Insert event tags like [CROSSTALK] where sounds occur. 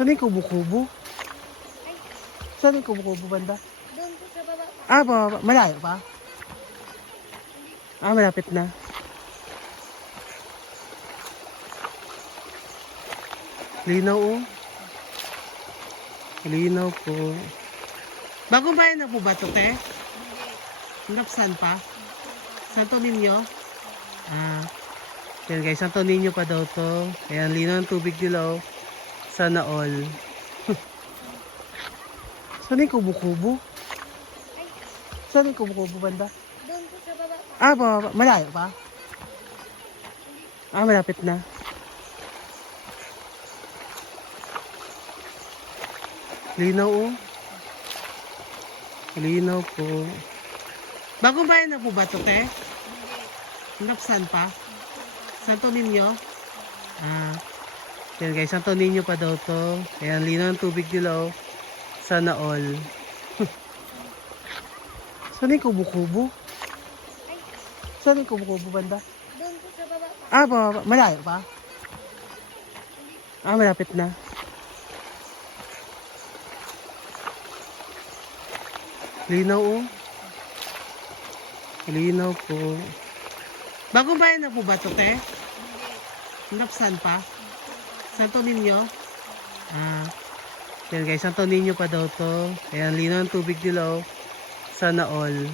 Saan yung kubo-kubo? Saan yung kubo-kubo banda? Doon po sa baba. Ah, baba. Malayo pa? Ah, malapit na. Linaw oh. Linaw po. Bagong bayan na po ba ito, te? Napsan pa? Santo Niño? Ah. Yan guys, Santo Niño pa daw to. Ayan, linaw ng tubig nila oh. Sana all. [LAUGHS] Saan yung kubo-kubo? Saan yung kubo-kubo banda? Doon po sa baba. Ah, baba. Malayo pa? Ah, malapit na. Linaw oh. Linaw po. Bagong bayan na po ba ito, te? Napsan pa? Santo Niño? Ah. Yan guys, Santo Niño pa daw to. Ayan, linaw ng tubig nila oh. Sana all. [LAUGHS] Saan yung kubo-kubo? Saan yung kubo-kubo banda? Doon po sa baba pa. Ah, baba. Malayo pa? Ah, malapit na. Linaw oh. Linaw po. Bagong bayan na po ba ito, te? Napsan pa? Santo Niño? Ah. Yan guys, Santo Niño pa daw to. Ayan, linaw ng tubig nila oh. Sana all.